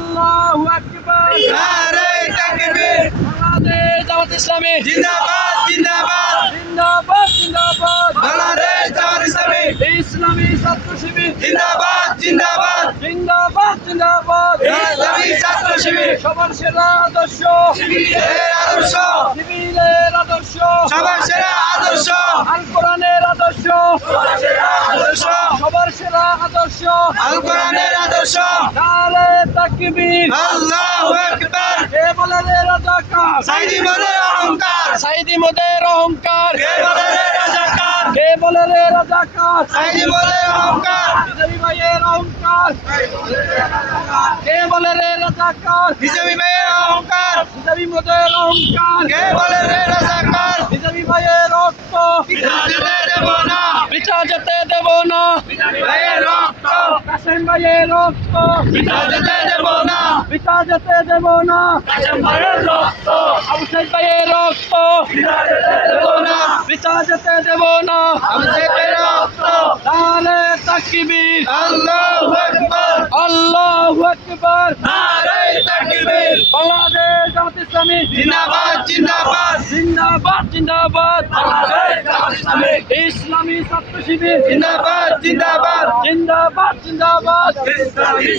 আল্লাহু আকবার। নারে তাকবীর। বাংলাদেশ জামাত ইসলামী জিন্দাবাদ জিন্দাবাদ। জিন্দাবাদ জিন্দাবাদ। বাংলাদেশ জামাত ইসলামী ইসলামী ছাত্র শিবির জিন্দাবাদ জিন্দাবাদ। জিন্দাবাদ জিন্দাবাদ। ইসলামী ছাত্র শিবির সবার সেরা আদর্শ শিবিরের আদর্শ, শিবিরের আদর্শ সবার সেরা আদর্শ, আল কোরআনের আদর্শ সবার সেরা আদর্শ, সবার সেরা আদর্শ আল কোরআনের আদর্শ। নারে তাকবীর। আল্লাহু আকবার। কে বলে রে রাজাকার? সাইদি বলে অহংকার, সাইদি মোদের অহংকার। কে বলে রে রাজাকার? কে বলে রে রাজাকার? সাইদি বলে অহংকার, বিজয়ী ভাইয়ের অহংকার। কে বলে রে রাজাকার? বিজেপি ভাইয়ের অহংকার, বিজয়ী মোদের অহংকার। কে বলে রে রাজাকার? বিজয়ী ভাইয়ের রক্ত বিচার যেতে দেব না, বিচার যেতে দেব না। ভাইয়ের রক্ত কাসেম ভাইয়ের রক্ত বিচার যেতে দেব না, বিচার যেতে দেব না। কাসেম ভাইয়ের রক্ত আবু সাইদ ভাইয়ের রক্ত বিচার যেতে দেব না, বিচার যেতে দেব না। আমাদের রক্ত। নারে তাকবীর। আল্লাহু আকবার। আল্লাহু আকবার। নারে তাকবীর। বাংলাদেশ জামাত ইসলামী জিন্দাবাদ জিন্দাবাদ। জিন্দাবাদ জিন্দাবাদ। বাংলাদেশ জামাত ইসলামী ইসলামী ছাত্র শিবির জিন্দাবাদ জিন্দাবাদ। জিন্দাবাদ জিন্দাবাদ। ইসলামী